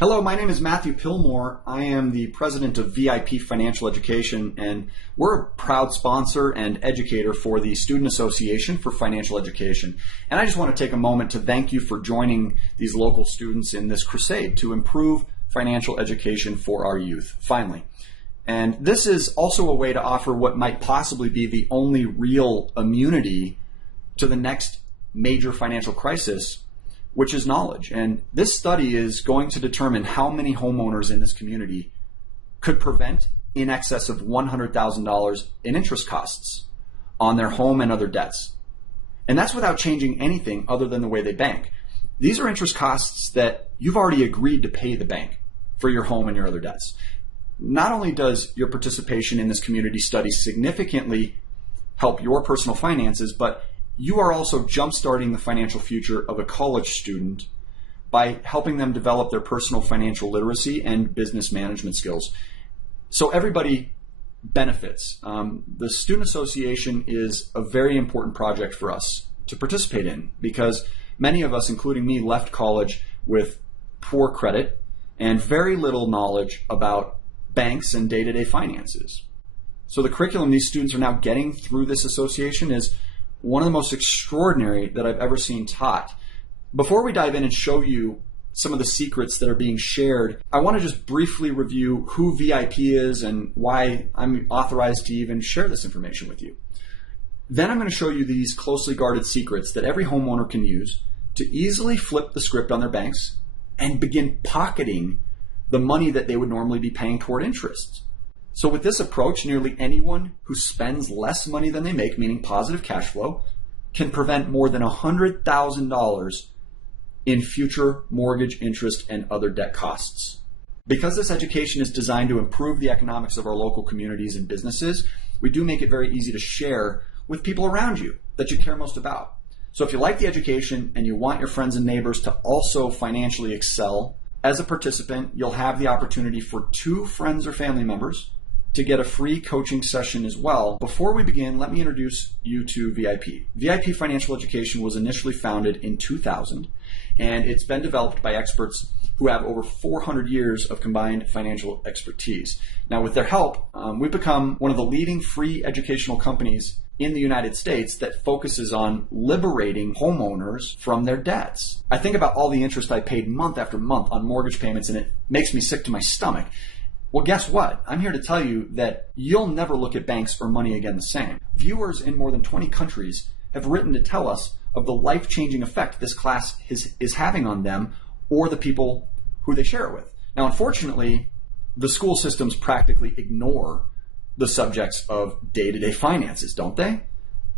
Hello, my name is Matthew Pillmore. I am the president of VIP Financial Education, and we're a proud sponsor and educator for the Student Association for Financial Education. And I just want to take a moment to thank you for joining these local students in this crusade to improve financial education for our youth, finally. And this is also a way to offer what might possibly be the only real immunity to the next major financial crisis, which is knowledge. And this study is going to determine how many homeowners in this community could prevent in excess of $100,000 in interest costs on their home and other debts. And that's without changing anything other than the way they bank. These are interest costs that you've already agreed to pay the bank for your home and your other debts. Not only does your participation in this community study significantly help your personal finances, but you are also jumpstarting the financial future of a college student by helping them develop their personal financial literacy and business management skills. So everybody benefits. The Student Association is a very important project for us to participate in because many of us, including me, left college with poor credit and very little knowledge about banks and day-to-day finances. So the curriculum these students are now getting through this association is one of the most extraordinary that I've ever seen taught. Before we dive in and show you some of the secrets that are being shared, I want to just briefly review who VIP is and why I'm authorized to even share this information with you. Then I'm going to show you these closely guarded secrets that every homeowner can use to easily flip the script on their banks and begin pocketing the money that they would normally be paying toward interest. So with this approach, nearly anyone who spends less money than they make, meaning positive cash flow, can prevent more than $100,000 in future mortgage interest and other debt costs. Because this education is designed to improve the economics of our local communities and businesses, we do make it very easy to share with people around you that you care most about. So if you like the education and you want your friends and neighbors to also financially excel, as a participant, you'll have the opportunity for 2 friends or family members to get a free coaching session as well. Before we begin, let me introduce you to VIP. VIP Financial Education was initially founded in 2000, and it's been developed by experts who have over 400 years of combined financial expertise. Now, with their help, we've become one of the leading free educational companies in the United States that focuses on liberating homeowners from their debts. I think about all the interest I paid month after month on mortgage payments, and it makes me sick to my stomach. Well, guess what? I'm here to tell you that you'll never look at banks or money again the same. Viewers in more than 20 countries have written to tell us of the life-changing effect this class is having on them or the people who they share it with. Now, unfortunately, the school systems practically ignore the subjects of day-to-day finances, don't they?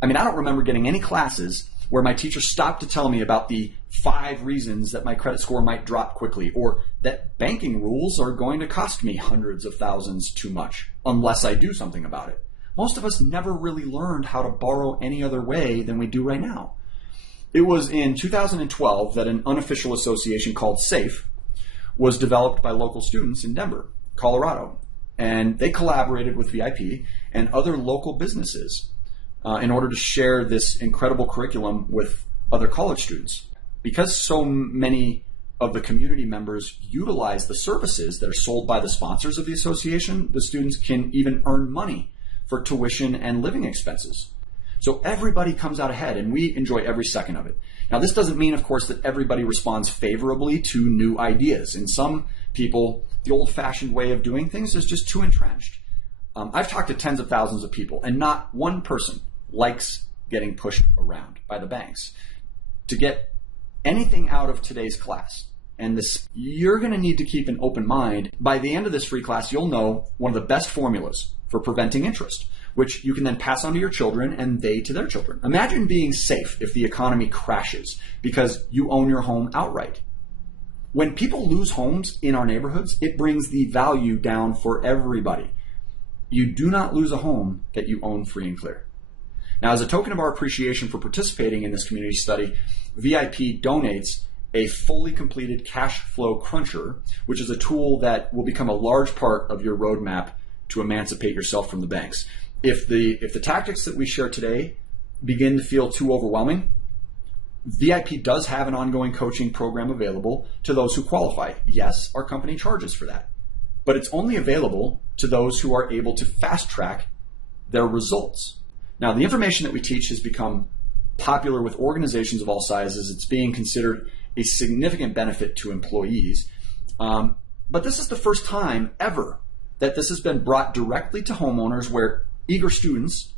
I mean, I don't remember getting any classes where my teacher stopped to tell me about the 5 reasons that my credit score might drop quickly, or that banking rules are going to cost me hundreds of thousands too much unless I do something about it. Most of us never really learned how to borrow any other way than we do right now. It was in 2012 that an unofficial association called SAFE was developed by local students in Denver, Colorado, and they collaborated with VIP and other local businesses in order to share this incredible curriculum with other college students. Because so many of the community members utilize the services that are sold by the sponsors of the association, the students can even earn money for tuition and living expenses. So everybody comes out ahead, and we enjoy every second of it. Now, this doesn't mean, of course, that everybody responds favorably to new ideas. In some people, the old-fashioned way of doing things is just too entrenched. I've talked to tens of thousands of people, and not one person likes getting pushed around by the banks. To get anything out of today's class, and this, you're going to need to keep an open mind. By the end of this free class, you'll know one of the best formulas for preventing interest, which you can then pass on to your children and they to their children. Imagine being safe if the economy crashes because you own your home outright. When people lose homes in our neighborhoods, it brings the value down for everybody. You do not lose a home that you own free and clear. Now, as a token of our appreciation for participating in this community study, VIP donates a fully completed cash flow cruncher, which is a tool that will become a large part of your roadmap to emancipate yourself from the banks. If the tactics that we share today begin to feel too overwhelming, VIP does have an ongoing coaching program available to those who qualify. Yes, our company charges for that, but it's only available to those who are able to fast track their results. Now, the information that we teach has become popular with organizations of all sizes. It's being considered a significant benefit to employees. But this is the first time ever that this has been brought directly to homeowners, where eager students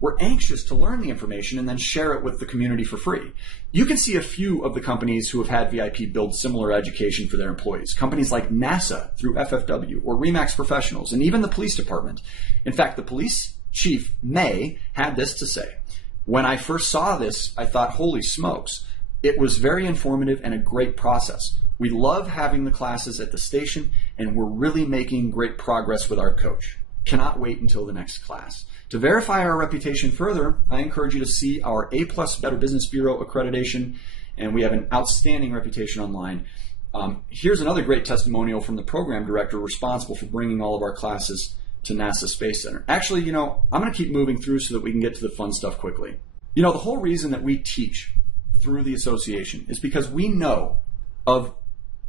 were anxious to learn the information and then share it with the community for free. You can see a few of the companies who have had VIP build similar education for their employees. Companies like NASA through FFW, or Remax Professionals, and even the police department. In fact, the police chief, May, had this to say. When I first saw this, I thought, holy smokes, it was very informative and a great process. We love having the classes at the station, and we're really making great progress with our coach. Cannot wait until the next class. To verify our reputation further, I encourage you to see our A+ Better Business Bureau accreditation, and we have an outstanding reputation online. Here's another great testimonial from the program director responsible for bringing all of our classes to NASA Space Center. Actually, I'm going to keep moving through so that we can get to the fun stuff quickly. The whole reason that we teach through the association is because we know of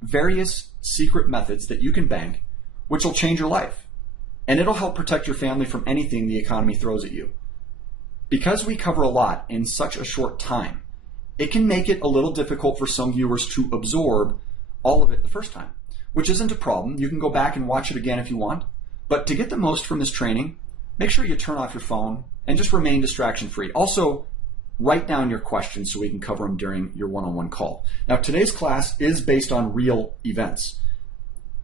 various secret methods that you can bank, which will change your life. And it'll help protect your family from anything the economy throws at you. Because we cover a lot in such a short time, it can make it a little difficult for some viewers to absorb all of it the first time, which isn't a problem. You can go back and watch it again if you want. But to get the most from this training, make sure you turn off your phone and just remain distraction-free. Also, write down your questions so we can cover them during your one-on-one call. Now, today's class is based on real events.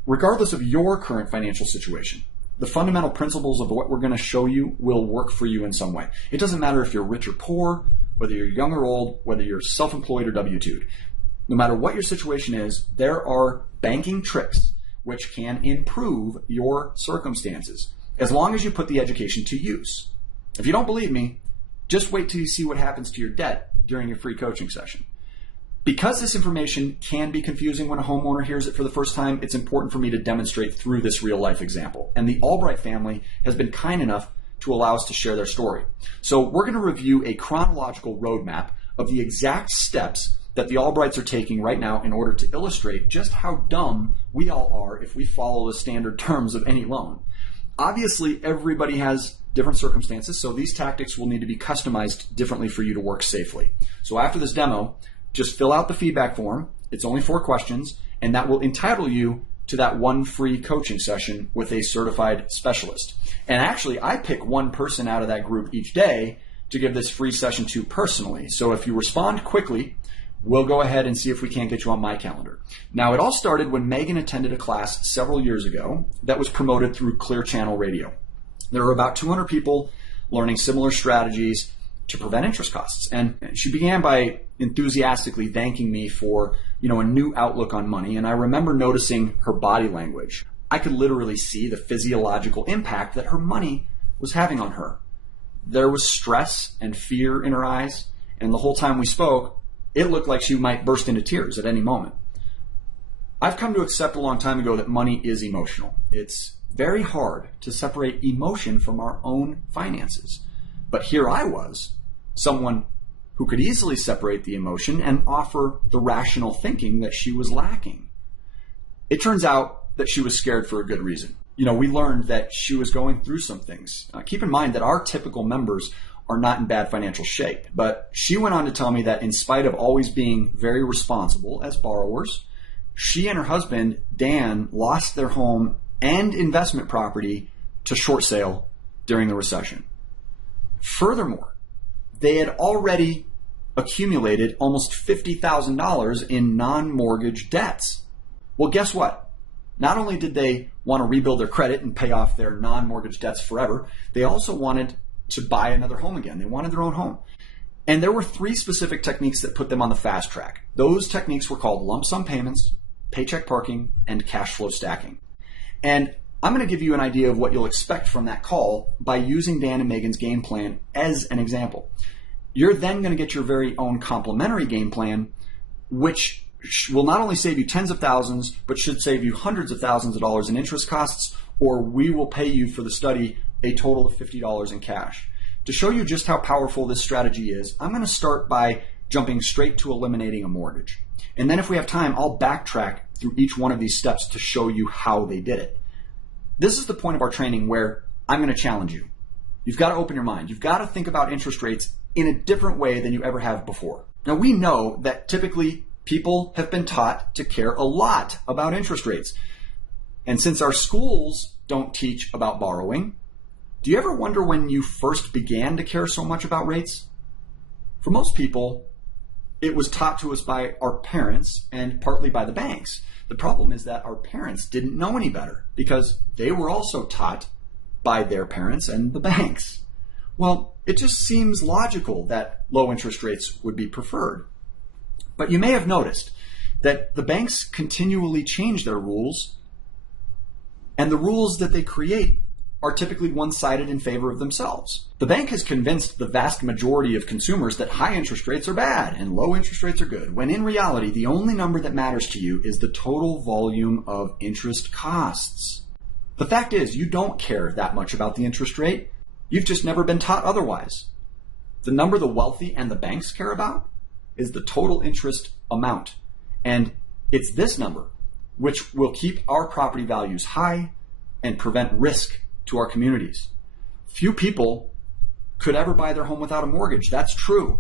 Regardless of your current financial situation, the fundamental principles of what we're going to show you will work for you in some way. It doesn't matter if you're rich or poor, whether you're young or old, whether you're self-employed or W-2'd. No matter what your situation is, there are banking tricks which can improve your circumstances, as long as you put the education to use. If you don't believe me, just wait till you see what happens to your debt during your free coaching session. Because this information can be confusing when a homeowner hears it for the first time, it's important for me to demonstrate through this real-life example. And the Albright family has been kind enough to allow us to share their story. So we're going to review a chronological roadmap of the exact steps that the Albrights are taking right now in order to illustrate just how dumb we all are if we follow the standard terms of any loan. Obviously, everybody has different circumstances, so these tactics will need to be customized differently for you to work safely. So after this demo, just fill out the feedback form. It's only 4 questions, and that will entitle you to that one free coaching session with a certified specialist. And actually, I pick one person out of that group each day to give this free session to personally. So if you respond quickly, we'll go ahead and see if we can't get you on my calendar. Now, it all started when Megan attended a class several years ago that was promoted through Clear Channel Radio. There were about 200 people learning similar strategies to prevent interest costs. And she began by enthusiastically thanking me for, a new outlook on money. And I remember noticing her body language. I could literally see the physiological impact that her money was having on her. There was stress and fear in her eyes. And the whole time we spoke, it looked like she might burst into tears at any moment. I've come to accept a long time ago that money is emotional. It's very hard to separate emotion from our own finances. But here I was, someone who could easily separate the emotion and offer the rational thinking that she was lacking. It turns out that she was scared for a good reason. We learned that she was going through some things. Keep in mind that our typical members are not in bad financial shape. But she went on to tell me that in spite of always being very responsible as borrowers, she and her husband, Dan, lost their home and investment property to short sale during the recession. Furthermore, they had already accumulated almost $50,000 in non-mortgage debts. Well, guess what? Not only did they want to rebuild their credit and pay off their non-mortgage debts forever, they also wanted to buy another home again. They wanted their own home. And there were 3 specific techniques that put them on the fast track. Those techniques were called lump sum payments, paycheck parking, and cash flow stacking. And I'm going to give you an idea of what you'll expect from that call by using Dan and Megan's game plan as an example. You're then going to get your very own complimentary game plan, which will not only save you tens of thousands, but should save you hundreds of thousands of dollars in interest costs, or we will pay you for the study a total of $50 in cash. To show you just how powerful this strategy is, I'm going to start by jumping straight to eliminating a mortgage. And then if we have time, I'll backtrack through each one of these steps to show you how they did it. This is the point of our training where I'm going to challenge you. You've got to open your mind. You've got to think about interest rates in a different way than you ever have before. Now, we know that typically people have been taught to care a lot about interest rates. And since our schools don't teach about borrowing, do you ever wonder when you first began to care so much about rates? For most people, it was taught to us by our parents and partly by the banks. The problem is that our parents didn't know any better because they were also taught by their parents and the banks. Well, it just seems logical that low interest rates would be preferred. But you may have noticed that the banks continually change their rules, and the rules that they create are typically one-sided in favor of themselves. The bank has convinced the vast majority of consumers that high interest rates are bad and low interest rates are good, when in reality, the only number that matters to you is the total volume of interest costs. The fact is, you don't care that much about the interest rate. You've just never been taught otherwise. The number the wealthy and the banks care about is the total interest amount. And it's this number which will keep our property values high and prevent risk to our communities. Few people could ever buy their home without a mortgage. That's true.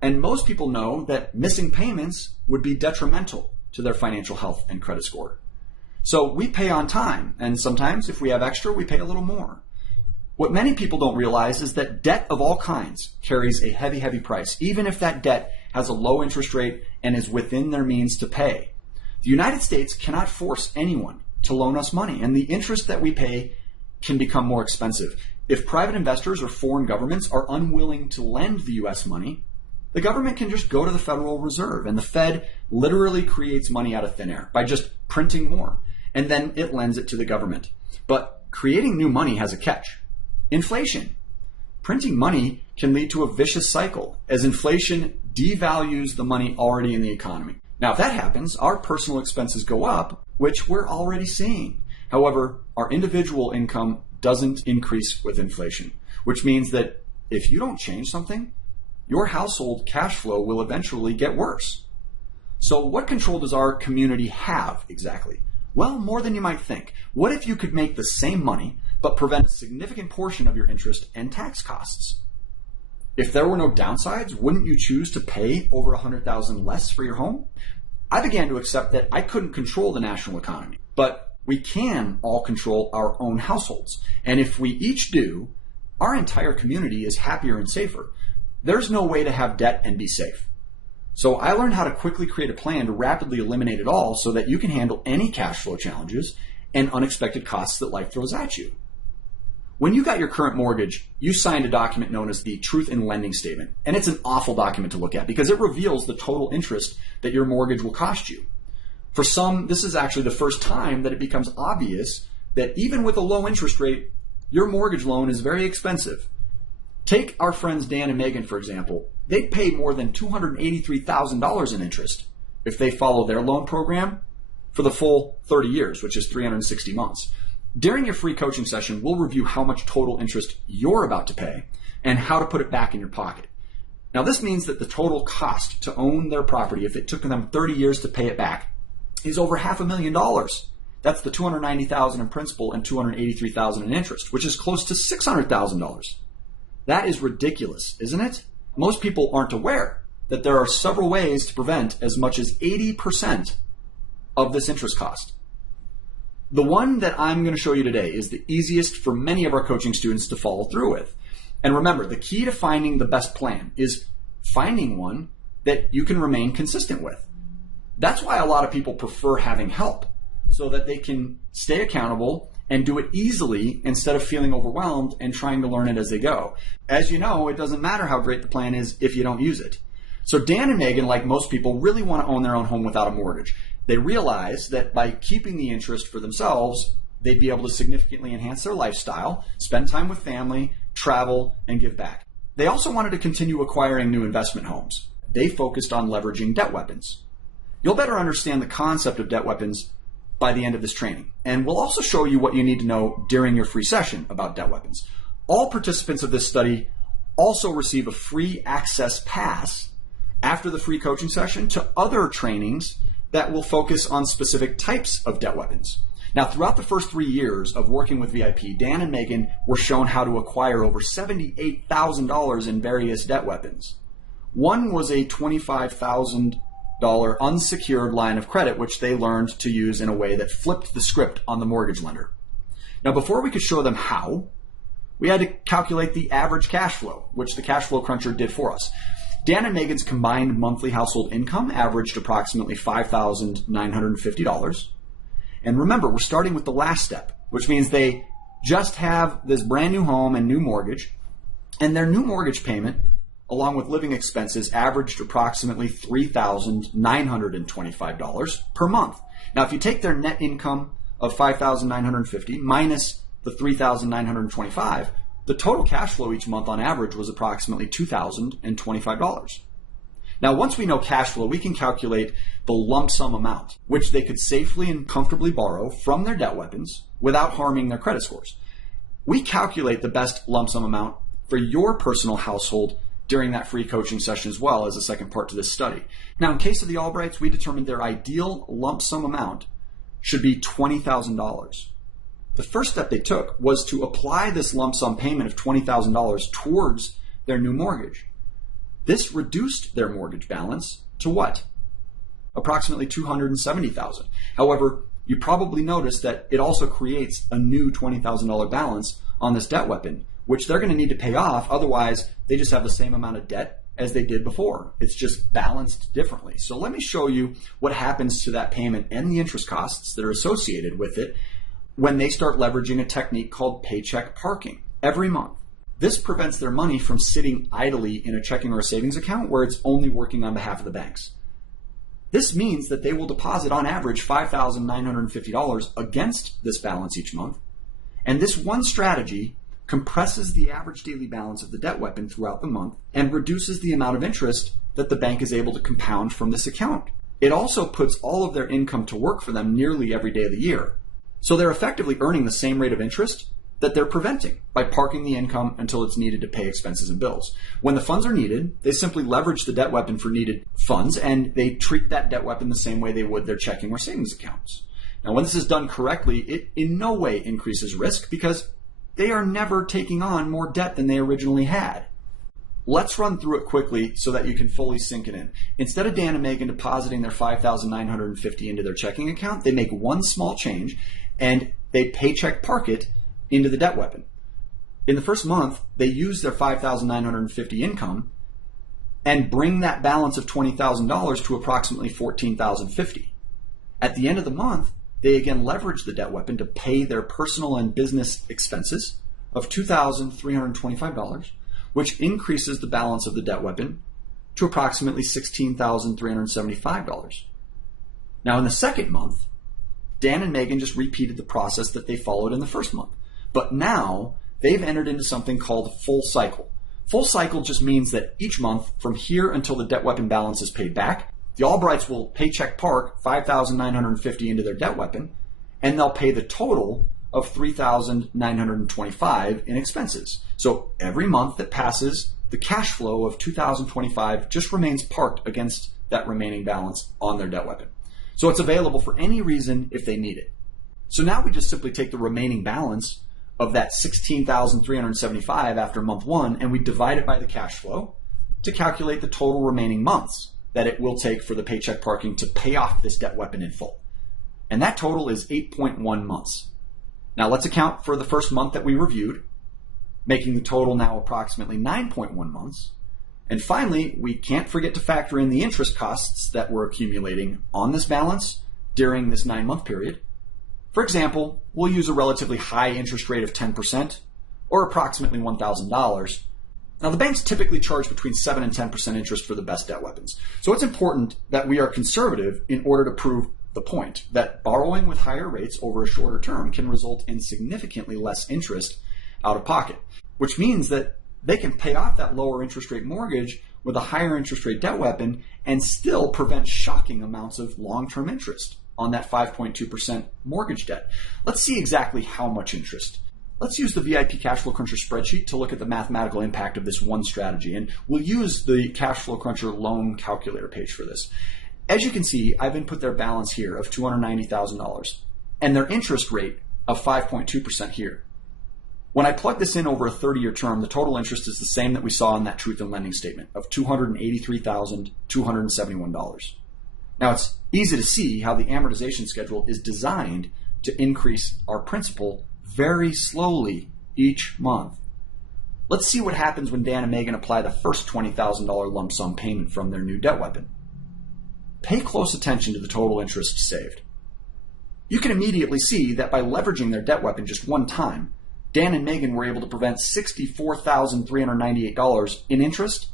And most people know that missing payments would be detrimental to their financial health and credit score. So we pay on time, and sometimes if we have extra, we pay a little more. What many people don't realize is that debt of all kinds carries a heavy, heavy price, even if that debt has a low interest rate and is within their means to pay. The United States cannot force anyone to loan us money, and the interest that we pay can become more expensive. If private investors or foreign governments are unwilling to lend the U.S. money, the government can just go to the Federal Reserve, and the Fed literally creates money out of thin air by just printing more, and then it lends it to the government. But creating new money has a catch. Inflation. Printing money can lead to a vicious cycle as inflation devalues the money already in the economy. Now, if that happens, our personal expenses go up, which we're already seeing. However, our individual income doesn't increase with inflation, which means that if you don't change something, your household cash flow will eventually get worse. So what control does our community have exactly? Well, more than you might think. What if you could make the same money, but prevent a significant portion of your interest and tax costs? If there were no downsides, wouldn't you choose to pay over $100,000 less for your home? I began to accept that I couldn't control the national economy, but we can all control our own households. And if we each do, our entire community is happier and safer. There's no way to have debt and be safe. So I learned how to quickly create a plan to rapidly eliminate it all so that you can handle any cash flow challenges and unexpected costs that life throws at you. When you got your current mortgage, you signed a document known as the Truth in Lending Statement. And it's an awful document to look at because it reveals the total interest that your mortgage will cost you. For some, this is actually the first time that it becomes obvious that even with a low interest rate, your mortgage loan is very expensive. Take our friends Dan and Megan, for example. They pay more than $283,000 in interest if they follow their loan program for the full 30 years, which is 360 months. During your free coaching session, we'll review how much total interest you're about to pay and how to put it back in your pocket. Now, this means that the total cost to own their property, if it took them 30 years to pay it back, is over $500,000. That's the $290,000 in principal and $283,000 in interest, which is close to $600,000. That is ridiculous, isn't it? Most people aren't aware that there are several ways to prevent as much as 80% of this interest cost. The one that I'm going to show you today is the easiest for many of our coaching students to follow through with. And remember, the key to finding the best plan is finding one that you can remain consistent with. That's why a lot of people prefer having help, so that they can stay accountable and do it easily instead of feeling overwhelmed and trying to learn it as they go. As you know, it doesn't matter how great the plan is if you don't use it. So Dan and Megan, like most people, really want to own their own home without a mortgage. They realize that by keeping the interest for themselves, they'd be able to significantly enhance their lifestyle, spend time with family, travel, and give back. They also wanted to continue acquiring new investment homes. They focused on leveraging debt weapons. You'll better understand the concept of debt weapons by the end of this training. And we'll also show you what you need to know during your free session about debt weapons. All participants of this study also receive a free access pass after the free coaching session to other trainings that will focus on specific types of debt weapons. Now, throughout the first 3 years of working with VIP, Dan and Megan were shown how to acquire over $78,000 in various debt weapons. One was a $25,000 unsecured line of credit, which they learned to use in a way that flipped the script on the mortgage lender. Now, before we could show them how, we had to calculate the average cash flow, which the cash flow cruncher did for us. Dan and Megan's combined monthly household income averaged approximately $5,950. And remember, we're starting with the last step, which means they just have this brand new home and new mortgage, and their new mortgage payment, along with living expenses, averaged approximately $3,925 per month. Now, if you take their net income of $5,950 minus the $3,925, the total cash flow each month on average was approximately $2,025. Now, once we know cash flow, we can calculate the lump sum amount, which they could safely and comfortably borrow from their debt weapons without harming their credit scores. We calculate the best lump sum amount for your personal household during that free coaching session as well as a second part to this study. Now, in case of the Albrights, we determined their ideal lump sum amount should be $20,000. The first step they took was to apply this lump sum payment of $20,000 towards their new mortgage. This reduced their mortgage balance to what? Approximately $270,000. However, you probably noticed that it also creates a new $20,000 balance on this debt weapon, which they're going to need to pay off. Otherwise, they just have the same amount of debt as they did before. It's just balanced differently. So let me show you what happens to that payment and the interest costs that are associated with it when they start leveraging a technique called paycheck parking every month. This prevents their money from sitting idly in a checking or a savings account where it's only working on behalf of the banks. This means that they will deposit on average $5,950 against this balance each month. And this one strategy compresses the average daily balance of the debt weapon throughout the month and reduces the amount of interest that the bank is able to compound from this account. It also puts all of their income to work for them nearly every day of the year. So they're effectively earning the same rate of interest that they're preventing by parking the income until it's needed to pay expenses and bills. When the funds are needed, they simply leverage the debt weapon for needed funds, and they treat that debt weapon the same way they would their checking or savings accounts. Now, when this is done correctly, it in no way increases risk because they are never taking on more debt than they originally had. Let's run through it quickly so that you can fully sink it in. Instead of Dan and Megan depositing their $5,950 into their checking account, they make one small change and they paycheck park it into the debt weapon. In the first month, they use their $5,950 income and bring that balance of $20,000 to approximately $14,050. At the end of the month, they again leverage the debt weapon to pay their personal and business expenses of $2,325, which increases the balance of the debt weapon to approximately $16,375. Now, in the second month, Dan and Megan just repeated the process that they followed in the first month. But now they've entered into something called full cycle. Full cycle just means that each month from here until the debt weapon balance is paid back, the Albrights will paycheck park $5,950 into their debt weapon, and they'll pay the total of $3,925 in expenses. So every month that passes, the cash flow of $2,025 just remains parked against that remaining balance on their debt weapon. So it's available for any reason if they need it. So now we just simply take the remaining balance of that $16,375 after month one, and we divide it by the cash flow to calculate the total remaining months that it will take for the paycheck parking to pay off this debt weapon in full. And that total is 8.1 months. Now let's account for the first month that we reviewed, making the total now approximately 9.1 months. And finally, we can't forget to factor in the interest costs that we're accumulating on this balance during this 9-month period. For example, we'll use a relatively high interest rate of 10% or approximately $1,000. Now, the banks typically charge between 7 and 10% interest for the best debt weapons. So it's important that we are conservative in order to prove the point that borrowing with higher rates over a shorter term can result in significantly less interest out of pocket, which means that they can pay off that lower interest rate mortgage with a higher interest rate debt weapon and still prevent shocking amounts of long-term interest on that 5.2% mortgage debt. Let's see exactly how much interest. let's use the VIP Cash Flow Cruncher spreadsheet to look at the mathematical impact of this one strategy. And we'll use the Cash Flow Cruncher loan calculator page for this. As you can see, I've input their balance here of $290,000 and their interest rate of 5.2% here. When I plug this in over a 30-year term, the total interest is the same that we saw in that truth in lending statement of $283,271. Now, it's easy to see how the amortization schedule is designed to increase our principal very slowly each month. Let's see what happens when Dan and Megan apply the first $20,000 lump sum payment from their new debt weapon. Pay close attention to the total interest saved. You can immediately see that by leveraging their debt weapon just one time, Dan and Megan were able to prevent $64,398 in interest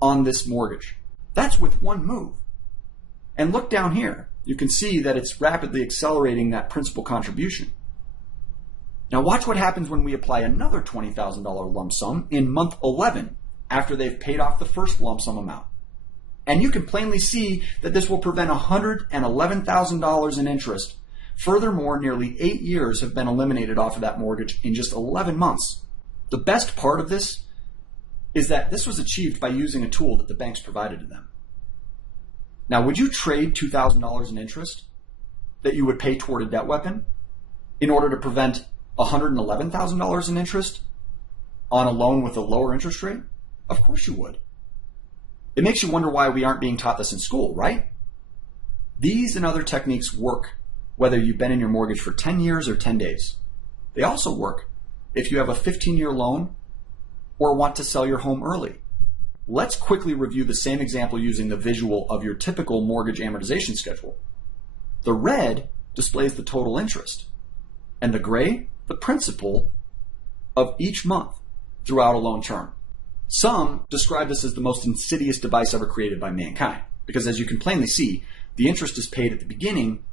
on this mortgage. That's with one move. And look down here. You can see that it's rapidly accelerating that principal contribution. Now watch what happens when we apply another $20,000 lump sum in month 11 after they've paid off the first lump sum amount. And you can plainly see that this will prevent $111,000 in interest. Furthermore, nearly 8 years have been eliminated off of that mortgage in just 11 months. The best part of this is that this was achieved by using a tool that the banks provided to them. Now, would you trade $2,000 in interest that you would pay toward a debt weapon in order to prevent $111,000 in interest on a loan with a lower interest rate? Of course you would. It makes you wonder why we aren't being taught this in school, right? These and other techniques work whether you've been in your mortgage for 10 years or 10 days. They also work if you have a 15-year loan or want to sell your home early. Let's quickly review the same example using the visual of your typical mortgage amortization schedule. The red displays the total interest, and the gray, the principal of each month throughout a loan term. Some describe this as the most insidious device ever created by mankind, because as you can plainly see, the interest is paid at the beginning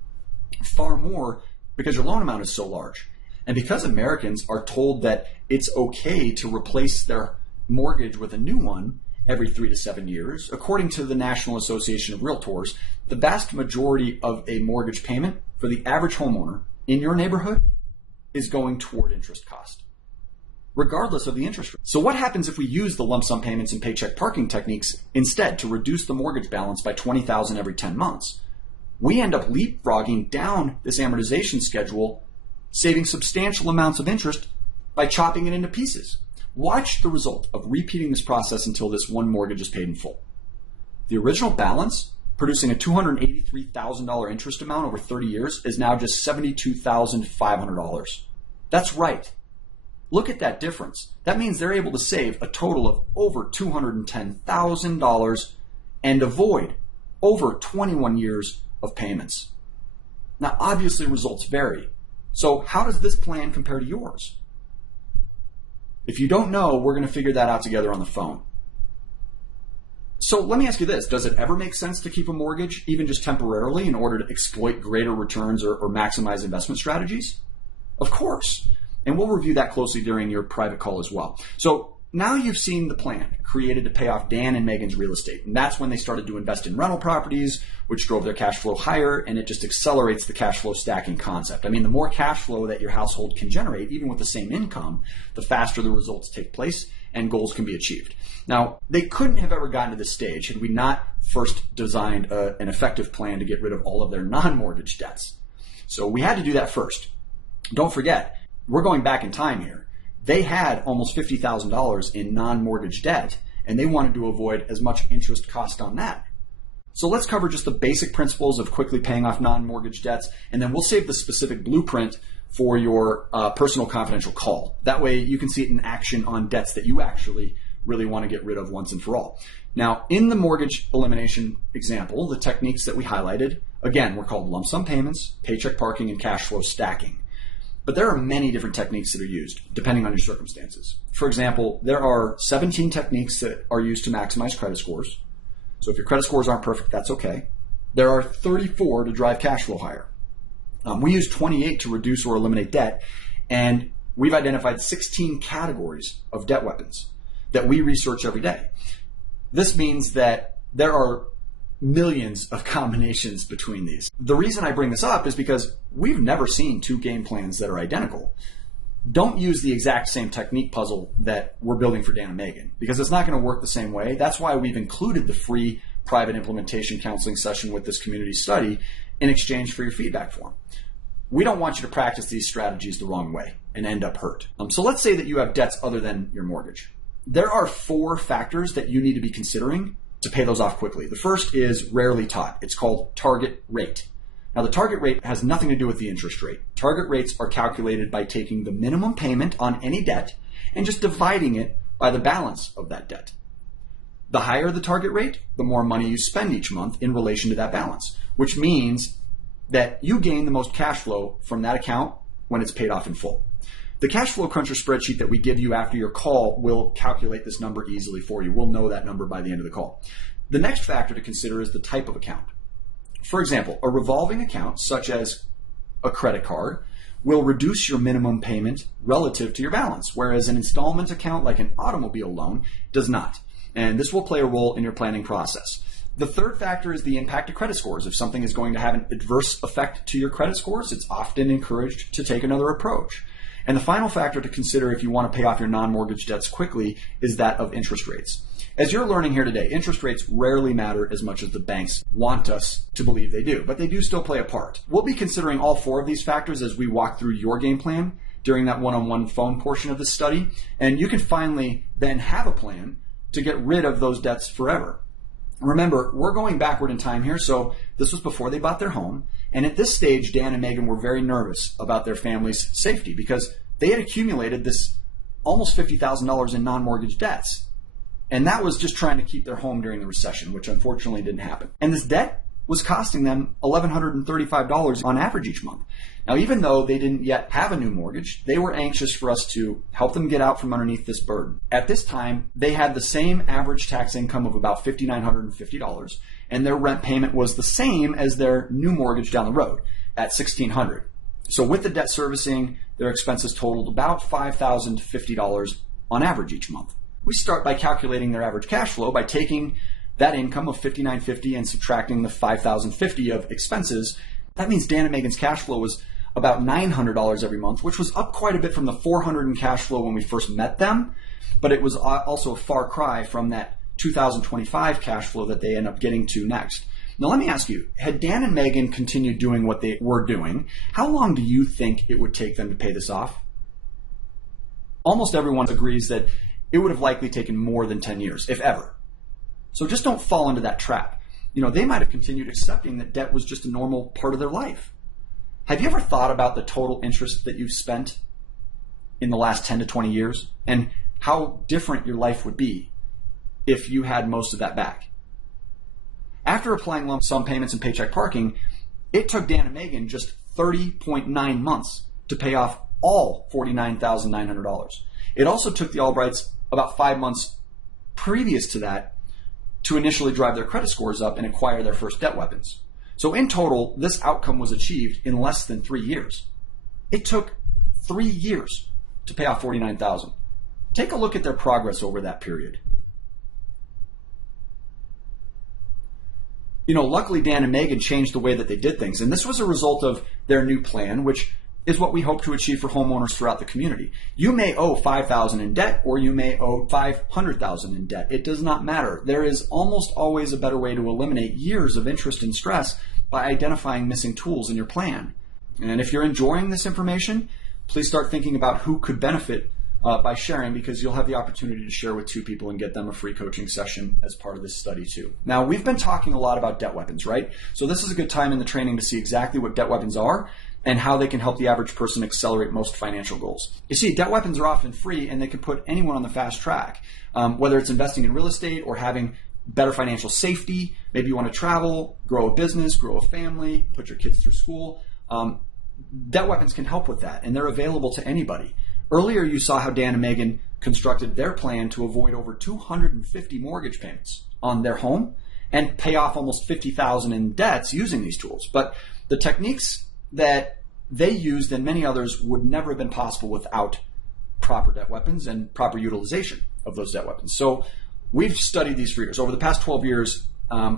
far more because your loan amount is so large. And because Americans are told that it's okay to replace their mortgage with a new one every 3 to 7 years, according to the National Association of Realtors, the vast majority of a mortgage payment for the average homeowner in your neighborhood is going toward interest cost, regardless of the interest rate. So what happens if we use the lump sum payments and paycheck parking techniques instead to reduce the mortgage balance by $20,000 every 10 months? We end up leapfrogging down this amortization schedule, saving substantial amounts of interest by chopping it into pieces. Watch the result of repeating this process until this one mortgage is paid in full. The original balance, producing a $283,000 interest amount over 30 years, is now just $72,500. That's right. Look at that difference. That means they're able to save a total of over $210,000 and avoid over 21 years of payments. Now, obviously, results vary. So how does this plan compare to yours? If you don't know, we're going to figure that out together on the phone. So let me ask you this. Does it ever make sense to keep a mortgage, even just temporarily, in order to exploit greater returns or maximize investment strategies? Of course. And we'll review that closely during your private call as well. So now you've seen the plan created to pay off Dan and Megan's real estate. And that's when they started to invest in rental properties, which drove their cash flow higher, and it just accelerates the cash flow stacking concept. I mean, the more cash flow that your household can generate, even with the same income, the faster the results take place and goals can be achieved. Now, they couldn't have ever gotten to this stage had we not first designed an effective plan to get rid of all of their non-mortgage debts. So we had to do that first. Don't forget, we're going back in time here. They had almost $50,000 in non-mortgage debt, and they wanted to avoid as much interest cost on that. So let's cover just the basic principles of quickly paying off non-mortgage debts, and then we'll save the specific blueprint for your personal confidential call. That way you can see it in action on debts that you actually really want to get rid of once and for all. Now, in the mortgage elimination example, the techniques that we highlighted, again, were called lump sum payments, paycheck parking, and cash flow stacking. But there are many different techniques that are used depending on your circumstances. For example, there are 17 techniques that are used to maximize credit scores. So if your credit scores aren't perfect, that's okay. There are 34 to drive cash flow higher. We use 28 to reduce or eliminate debt, and we've identified 16 categories of debt weapons that we research every day. This means that there are millions of combinations between these. The reason I bring this up is because we've never seen two game plans that are identical. Don't use the exact same technique puzzle that we're building for Dan and Megan, because it's not going to work the same way. That's why we've included the free private implementation counseling session with this community study in exchange for your feedback form. We don't want you to practice these strategies the wrong way and end up hurt. So let's say that you have debts other than your mortgage. There are 4 factors that you need to be considering to pay those off quickly. The first is rarely taught. It's called target rate. Now, the target rate has nothing to do with the interest rate. Target rates are calculated by taking the minimum payment on any debt and just dividing it by the balance of that debt. The higher the target rate, the more money you spend each month in relation to that balance, which means that you gain the most cash flow from that account when it's paid off in full. The cash flow cruncher spreadsheet that we give you after your call will calculate this number easily for you. We'll know that number by the end of the call. The next factor to consider is the type of account. For example, a revolving account, such as a credit card, will reduce your minimum payment relative to your balance, whereas an installment account like an automobile loan does not. And this will play a role in your planning process. The third factor is the impact of credit scores. If something is going to have an adverse effect to your credit scores, it's often encouraged to take another approach. And the final factor to consider if you want to pay off your non-mortgage debts quickly is that of interest rates. As you're learning here today, interest rates rarely matter as much as the banks want us to believe they do, but they do still play a part. We'll be considering all 4 of these factors as we walk through your game plan during that one-on-one phone portion of this study, and you can finally then have a plan to get rid of those debts forever. Remember, we're going backward in time here, so this was before they bought their home, and at this stage, Dan and Megan were very nervous about their family's safety because they had accumulated this almost $50,000 in non-mortgage debts. And that was just trying to keep their home during the recession, which unfortunately didn't happen. And this debt was costing them $1,135 on average each month. Now, even though they didn't yet have a new mortgage, they were anxious for us to help them get out from underneath this burden. At this time, they had the same average tax income of about $5,950, and their rent payment was the same as their new mortgage down the road at $1,600. So with the debt servicing, their expenses totaled about $5,050 on average each month. We start by calculating their average cash flow by taking that income of $5,950 and subtracting the $5,050 of expenses. That means Dan and Megan's cash flow was about $900 every month, which was up quite a bit from the $400 in cash flow when we first met them, but it was also a far cry from that 2025 cash flow that they end up getting to next. Now, let me ask you, had Dan and Megan continued doing what they were doing, how long do you think it would take them to pay this off? Almost everyone agrees that it would have likely taken more than 10 years, if ever. So just don't fall into that trap. They might have continued accepting that debt was just a normal part of their life. Have you ever thought about the total interest that you've spent in the last 10 to 20 years and how different your life would be if you had most of that back? After applying lump sum payments and paycheck parking, it took Dan and Megan just 30.9 months to pay off all $49,900. It also took the Albrights about 5 months previous to that to initially drive their credit scores up and acquire their first debt weapons. So in total, this outcome was achieved in less than 3 years. It took 3 years to pay off $49,000. Take a look at their progress over that period. Luckily Dan and Megan changed the way that they did things, and this was a result of their new plan, which is what we hope to achieve for homeowners throughout the community. You may owe $5,000 in debt, or you may owe $500,000 in debt. It does not matter. There is almost always a better way to eliminate years of interest and stress by identifying missing tools in your plan. And if you're enjoying this information, please start thinking about who could benefit by sharing, because you'll have the opportunity to share with 2 people and get them a free coaching session as part of this study too. Now, we've been talking a lot about debt weapons, right? So this is a good time in the training to see exactly what debt weapons are and how they can help the average person accelerate most financial goals. You see, debt weapons are often free and they can put anyone on the fast track, whether it's investing in real estate or having better financial safety. Maybe you want to travel, grow a business, grow a family, put your kids through school. Debt weapons can help with that, and they're available to anybody. Earlier, you saw how Dan and Megan constructed their plan to avoid over 250 mortgage payments on their home and pay off almost $50,000 in debts using these tools. But the techniques that they used and many others would never have been possible without proper debt weapons and proper utilization of those debt weapons. So we've studied these for years. Over the past 12 years,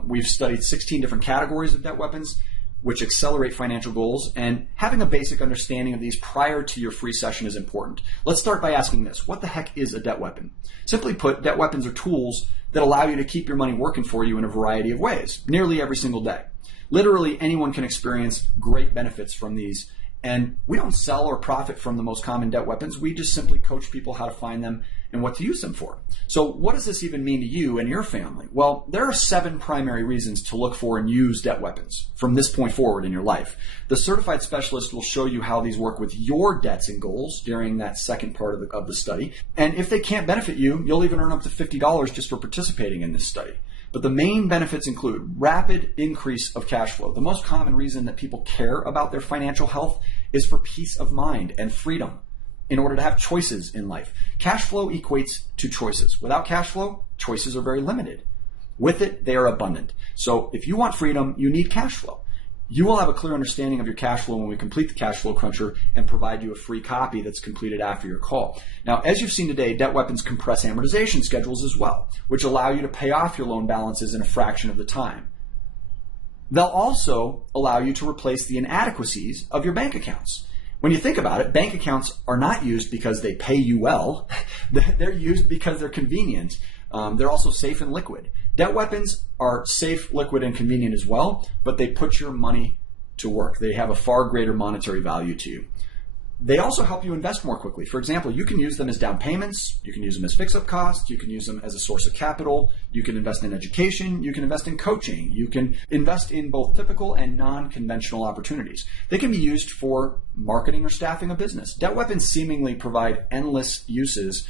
we've studied 16 different categories of debt weapons. which accelerate financial goals, and having a basic understanding of these prior to your free session is important. Let's start by asking this: what the heck is a debt weapon? Simply put, debt weapons are tools that allow you to keep your money working for you in a variety of ways, nearly every single day. Literally anyone can experience great benefits from these, and we don't sell or profit from the most common debt weapons. We just simply coach people how to find them and what to use them for. So what does this even mean to you and your family? Well, there are 7 primary reasons to look for and use debt weapons from this point forward in your life. The certified specialist will show you how these work with your debts and goals during that second part of the study. And if they can't benefit you, you'll even earn up to $50 just for participating in this study. But the main benefits include rapid increase of cash flow. The most common reason that people care about their financial health is for peace of mind and freedom in order to have choices in life. Cash flow equates to choices. Without cash flow, choices are very limited. With it, they are abundant. So if you want freedom, you need cash flow. You will have a clear understanding of your cash flow when we complete the Cash Flow Cruncher and provide you a free copy that's completed after your call. Now, as you've seen today, debt weapons compress amortization schedules as well, which allow you to pay off your loan balances in a fraction of the time. They'll also allow you to replace the inadequacies of your bank accounts. When you think about it, bank accounts are not used because they pay you well. They're used because they're convenient. They're also safe and liquid. Debt weapons are safe, liquid, and convenient as well, but they put your money to work. They have a far greater monetary value to you. They also help you invest more quickly. For example, you can use them as down payments, you can use them as fix-up costs, you can use them as a source of capital, you can invest in education, you can invest in coaching, you can invest in both typical and non-conventional opportunities. They can be used for marketing or staffing a business. Debt weapons seemingly provide endless uses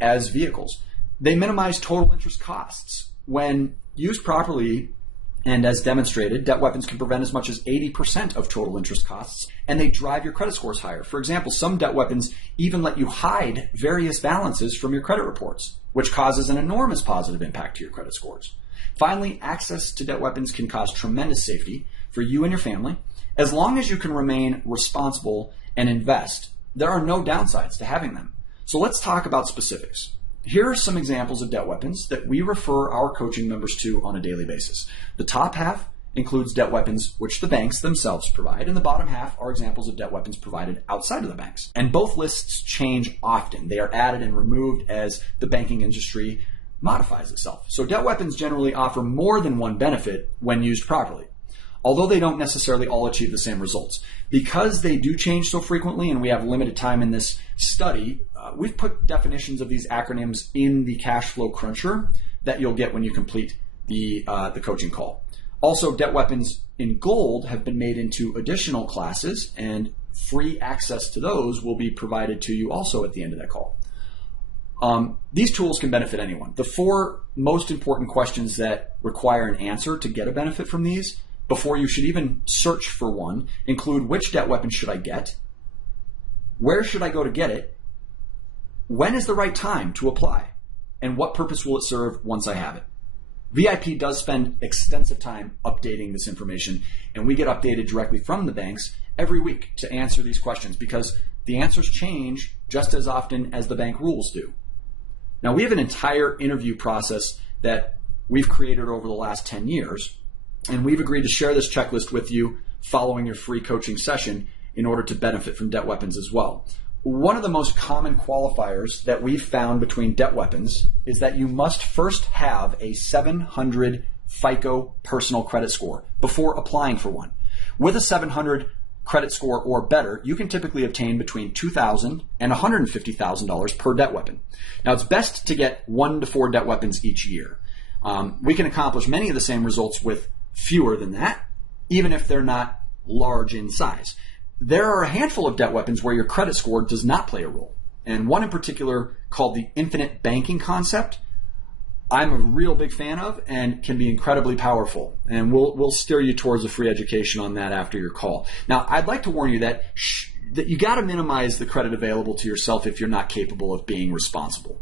as vehicles. They minimize total interest costs. When used properly, and as demonstrated, debt weapons can prevent as much as 80% of total interest costs, and they drive your credit scores higher. For example, some debt weapons even let you hide various balances from your credit reports, which causes an enormous positive impact to your credit scores. Finally, access to debt weapons can cause tremendous safety for you and your family. As long as you can remain responsible and invest, there are no downsides to having them. So let's talk about specifics. Here are some examples of debt weapons that we refer our coaching members to on a daily basis. The top half includes debt weapons which the banks themselves provide, and the bottom half are examples of debt weapons provided outside of the banks. And both lists change often. They are added and removed as the banking industry modifies itself. So debt weapons generally offer more than one benefit when used properly, although they don't necessarily all achieve the same results. Because they do change so frequently and we have limited time in this study, we've put definitions of these acronyms in the Cash Flow Cruncher that you'll get when you complete the coaching call. Also, debt weapons in gold have been made into additional classes, and free access to those will be provided to you also at the end of that call. These tools can benefit anyone. The 4 most important questions that require an answer to get a benefit from these before you should even search for one include: which debt weapon should I get? Where should I go to get it? When is the right time to apply? And what purpose will it serve once I have it? VIP does spend extensive time updating this information, and we get updated directly from the banks every week to answer these questions because the answers change just as often as the bank rules do. Now, we have an entire interview process that we've created over the last 10 years, and we've agreed to share this checklist with you following your free coaching session in order to benefit from debt weapons as well. One of the most common qualifiers that we've found between debt weapons is that you must first have a 700 FICO personal credit score before applying for one. With a 700 credit score or better, you can typically obtain between $2,000 and $150,000 per debt weapon. Now, it's best to get 1 to 4 debt weapons each year. We can accomplish many of the same results with fewer than that, even if they're not large in size. There are a handful of debt weapons where your credit score does not play a role. And one in particular, called the infinite banking concept, I'm a real big fan of and can be incredibly powerful. And we'll steer you towards a free education on that after your call. Now, I'd like to warn you that you got to minimize the credit available to yourself if you're not capable of being responsible.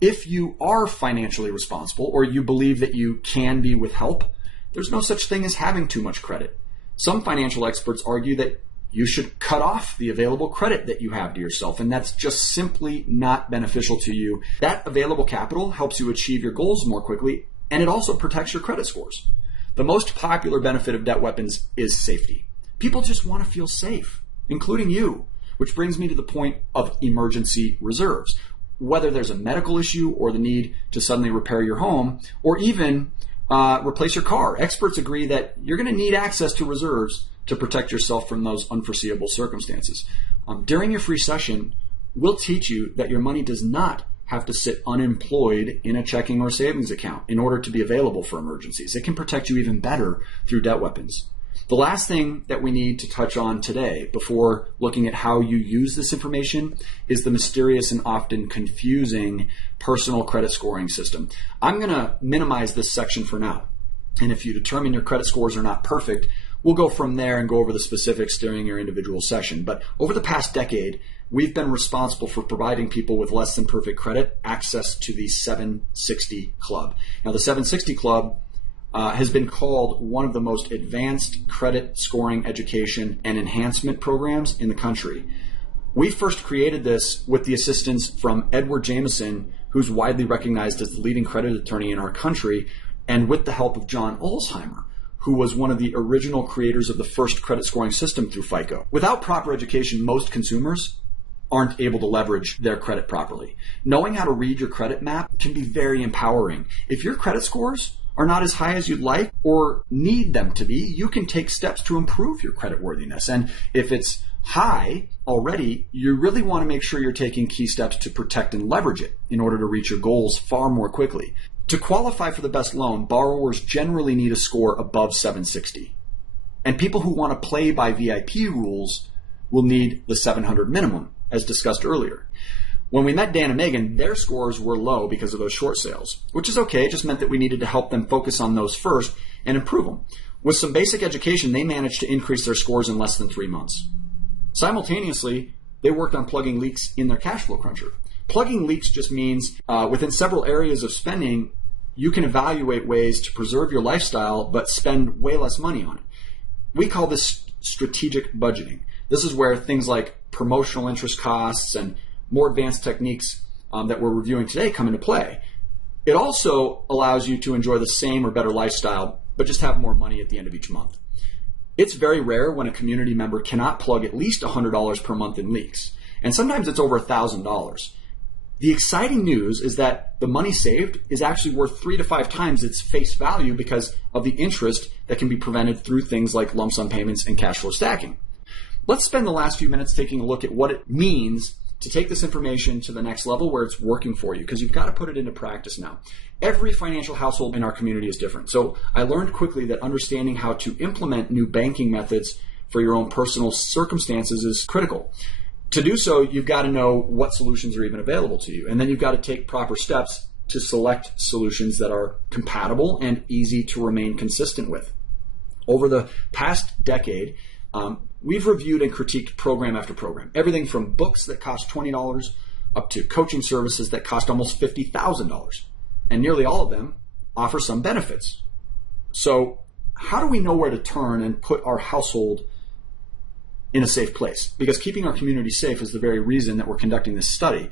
If you are financially responsible or you believe that you can be with help, there's no such thing as having too much credit. Some financial experts argue that you should cut off the available credit that you have to yourself, and that's just simply not beneficial to you. That available capital helps you achieve your goals more quickly, and it also protects your credit scores. The most popular benefit of debt weapons is safety. People just want to feel safe, including you, which brings me to the point of emergency reserves. Whether there's a medical issue or the need to suddenly repair your home or even replace your car, experts agree that you're going to need access to reserves to protect yourself from those unforeseeable circumstances. During your free session, we'll teach you that your money does not have to sit unemployed in a checking or savings account in order to be available for emergencies. It can protect you even better through debt weapons. The last thing that we need to touch on today before looking at how you use this information is the mysterious and often confusing personal credit scoring system. I'm going to minimize this section for now. And if you determine your credit scores are not perfect, we'll go from there and go over the specifics during your individual session. But over the past decade, we've been responsible for providing people with less than perfect credit access to the 760 Club. Now, the 760 Club has been called one of the most advanced credit scoring education and enhancement programs in the country. We first created this with the assistance from Edward Jameson, who's widely recognized as the leading credit attorney in our country, and with the help of John Olsheimer, who was one of the original creators of the first credit scoring system through FICO. Without proper education, most consumers aren't able to leverage their credit properly. Knowing how to read your credit map can be very empowering. If your credit scores are not as high as you'd like or need them to be, you can take steps to improve your creditworthiness. And if it's high already, you really want to make sure you're taking key steps to protect and leverage it in order to reach your goals far more quickly. To qualify for the best loan, borrowers generally need a score above 760. And people who want to play by VIP rules will need the 700 minimum, as discussed earlier. When we met Dan and Megan, their scores were low because of those short sales, which is okay. It just meant that we needed to help them focus on those first and improve them. With some basic education, they managed to increase their scores in less than 3 months. Simultaneously, they worked on plugging leaks in their cash flow cruncher. Plugging leaks just means within several areas of spending, you can evaluate ways to preserve your lifestyle but spend way less money on it. We call this strategic budgeting. This is where things like promotional interest costs and more advanced techniques that we're reviewing today come into play. It also allows you to enjoy the same or better lifestyle, but just have more money at the end of each month. It's very rare when a community member cannot plug at least $100 per month in leaks, and sometimes it's over $1,000. The exciting news is that the money saved is actually worth 3 to 5 times its face value because of the interest that can be prevented through things like lump sum payments and cash flow stacking. Let's spend the last few minutes taking a look at what it means to take this information to the next level where it's working for you, because you've got to put it into practice now. Every financial household in our community is different. So I learned quickly that understanding how to implement new banking methods for your own personal circumstances is critical. To do so, you've got to know what solutions are even available to you. And then you've got to take proper steps to select solutions that are compatible and easy to remain consistent with. Over the past decade, we've reviewed and critiqued program after program. Everything from books that cost $20 up to coaching services that cost almost $50,000. And nearly all of them offer some benefits. So how do we know where to turn and put our household in a safe place? Because keeping our community safe is the very reason that we're conducting this study.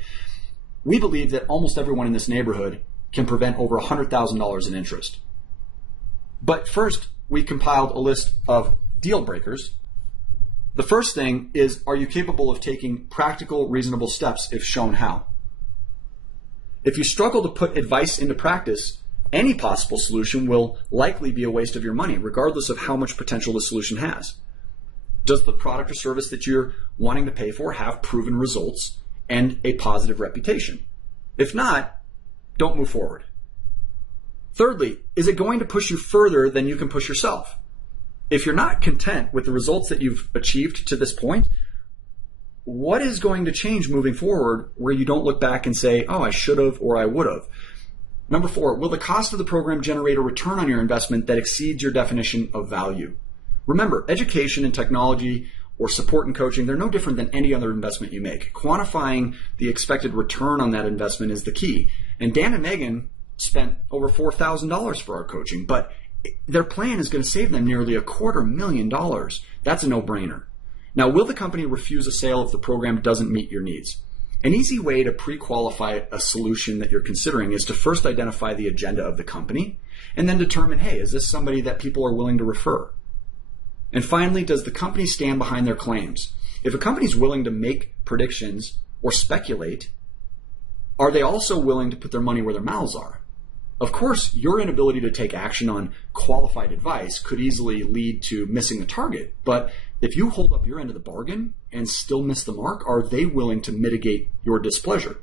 We believe that almost everyone in this neighborhood can prevent over $100,000 in interest. But first, we compiled a list of deal breakers. The first thing is, are you capable of taking practical, reasonable steps if shown how? If you struggle to put advice into practice, any possible solution will likely be a waste of your money, regardless of how much potential the solution has. Does the product or service that you're wanting to pay for have proven results and a positive reputation? If not, don't move forward. Thirdly, is it going to push you further than you can push yourself? If you're not content with the results that you've achieved to this point, what is going to change moving forward where you don't look back and say, oh, I should have or I would have? Number 4, will the cost of the program generate a return on your investment that exceeds your definition of value? Remember, education and technology or support and coaching, they're no different than any other investment you make. Quantifying the expected return on that investment is the key. And Dan and Megan spent over $4,000 for our coaching, but their plan is going to save them nearly $250,000. That's a no-brainer. Now, will the company refuse a sale if the program doesn't meet your needs? An easy way to pre-qualify a solution that you're considering is to first identify the agenda of the company And then determine, hey, is this somebody that people are willing to refer? And finally, does the company stand behind their claims? If a company's willing to make predictions or speculate, are they also willing to put their money where their mouths are? Of course, your inability to take action on qualified advice could easily lead to missing the target. But if you hold up your end of the bargain and still miss the mark, are they willing to mitigate your displeasure?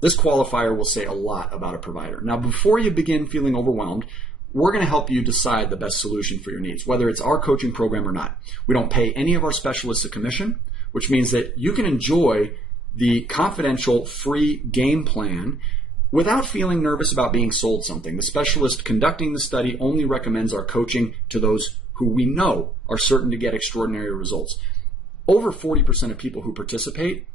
This qualifier will say a lot about a provider. Now, before you begin feeling overwhelmed, we're going to help you decide the best solution for your needs, whether it's our coaching program or not. We don't pay any of our specialists a commission, which means that you can enjoy the confidential free game plan without feeling nervous about being sold something. The specialist conducting the study only recommends our coaching to those who we know are certain to get extraordinary results. Over 40% of people who participate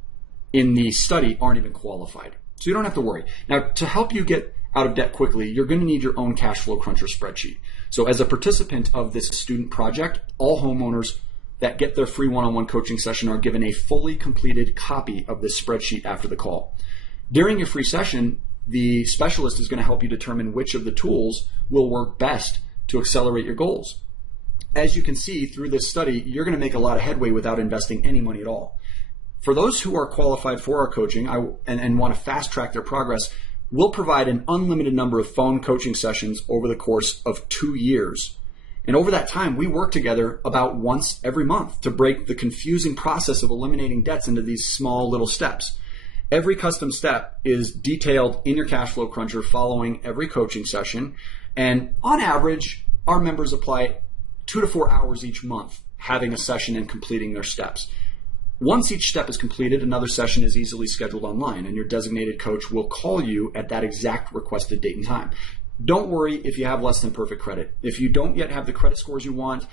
in the study aren't even qualified. So you don't have to worry. Now, to help you get out of debt quickly, you're going to need your own cash flow cruncher spreadsheet. So as a participant of this student project, all homeowners that get their free one-on-one coaching session are given a fully completed copy of this spreadsheet after the call. During your free session, the specialist is going to help you determine which of the tools will work best to accelerate your goals. As you can see through this study, you're going to make a lot of headway without investing any money at all. For those who are qualified for our coaching and want to fast track their progress, we'll provide an unlimited number of phone coaching sessions over the course of 2 years. And over that time, we work together about once every month to break the confusing process of eliminating debts into these small little steps. Every custom step is detailed in your cash flow cruncher following every coaching session. And on average, our members apply 2 to 4 hours each month having a session and completing their steps. Once each step is completed, another session is easily scheduled online, and your designated coach will call you at that exact requested date and time. Don't worry if you have less than perfect credit. If you don't yet have the credit scores you want,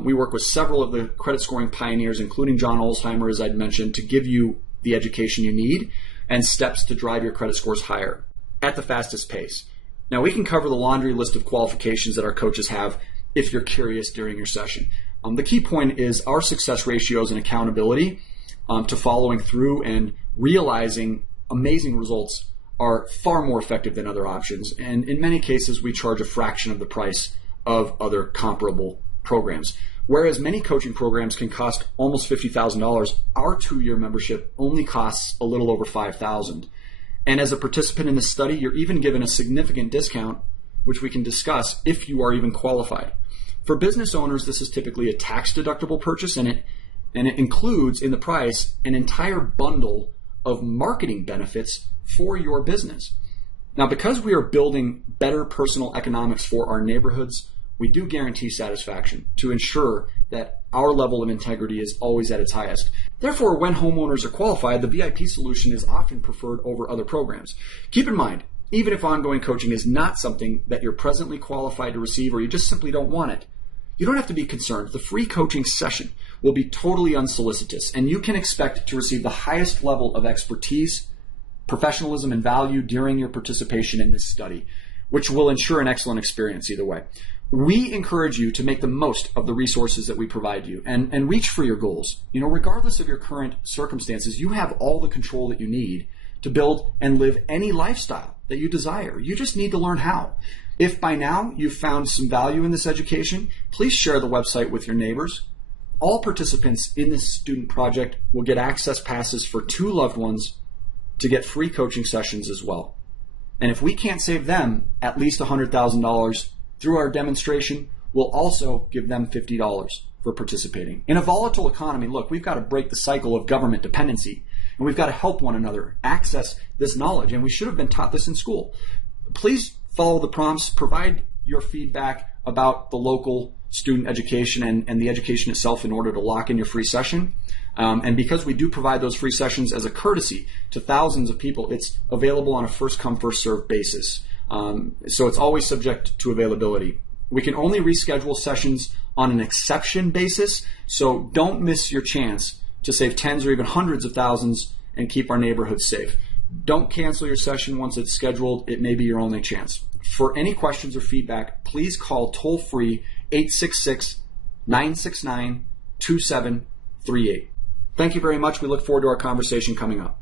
we work with several of the credit scoring pioneers, including John Olsheimer, as I'd mentioned, to give you the education you need and steps to drive your credit scores higher at the fastest pace. Now, we can cover the laundry list of qualifications that our coaches have if you're curious during your session. The key point is our success ratios and accountability to following through and realizing amazing results are far more effective than other options. And in many cases, we charge a fraction of the price of other comparable programs. Whereas many coaching programs can cost almost $50,000, our 2-year membership only costs a little over $5,000. And as a participant in this study, you're even given a significant discount, which we can discuss if you are even qualified. For business owners, this is typically a tax-deductible purchase, and it includes in the price an entire bundle of marketing benefits for your business. Now, because we are building better personal economics for our neighborhoods, we do guarantee satisfaction to ensure that our level of integrity is always at its highest. Therefore, when homeowners are qualified, the VIP solution is often preferred over other programs. Keep in mind, even if ongoing coaching is not something that you're presently qualified to receive or you just simply don't want it, you don't have to be concerned. The free coaching session will be totally unsolicited, and you can expect to receive the highest level of expertise, professionalism, and value during your participation in this study, which will ensure an excellent experience either way. We encourage you to make the most of the resources that we provide you and reach for your goals. You know, regardless of your current circumstances, you have all the control that you need to build and live any lifestyle that you desire. You just need to learn how. If by now you've found some value in this education, please share the website with your neighbors. All participants in this student project will get access passes for 2 loved ones to get free coaching sessions as well. And if we can't save them at least $100,000 through our demonstration, we'll also give them $50 for participating. In a volatile economy, look, we've got to break the cycle of government dependency, and we've got to help one another access this knowledge, and we should have been taught this in school. Please follow the prompts, provide your feedback about the local student education and the education itself in order to lock in your free session. And because we do provide those free sessions as a courtesy to thousands of people, it's available on a first-come, first-served basis. So it's always subject to availability. We can only reschedule sessions on an exception basis, so don't miss your chance to save tens or even hundreds of thousands and keep our neighborhoods safe. Don't cancel your session once it's scheduled. It may be your only chance. For any questions or feedback, please call toll-free 866-969-2738. Thank you very much. We look forward to our conversation coming up.